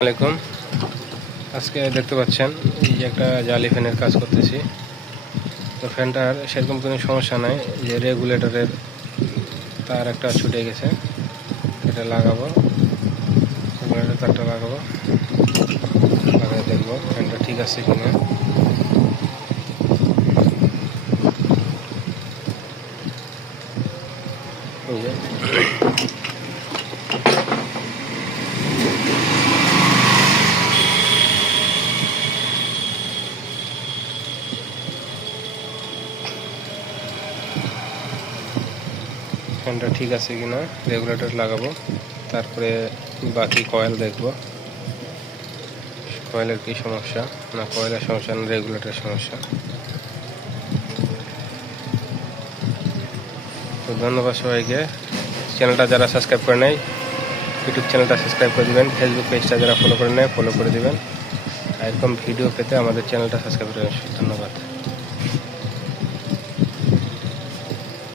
আসসালামাইকুম। আজকে দেখতে পাচ্ছেন এই যে একটা জালি ফ্যানের কাজ করতেছি। তো ফ্যানটার সেরকম কোনো সমস্যা নাই, যে রেগুলেটরের তার একটা ছুটে গেছে, এটা লাগাবো, রেগুলেটর তারটা লাগাবো, লাগাই দেখবো ফ্যানটা ঠিক আছে কিনা। এই যে ফ্যানটা ঠিক আছে কিনা, রেগুলেটর লাগাবো, তারপরে বাকি কয়েল দেখবো, কয়েলের কি সমস্যা, না কয়েলের সমস্যা না রেগুলেটরের সমস্যা। তো ধন্যবাদ সবাইকে। চ্যানেলটা যারা সাবস্ক্রাইব করে নেয়, ইউটিউব চ্যানেলটা সাবস্ক্রাইব করে দেবেন, ফেসবুক পেজটা যারা ফলো করে নেয় ফলো করে দেবেন। এরকম ভিডিও পেতে আমাদের চ্যানেলটা সাবস্ক্রাইব করে দেবেন। ধন্যবাদ।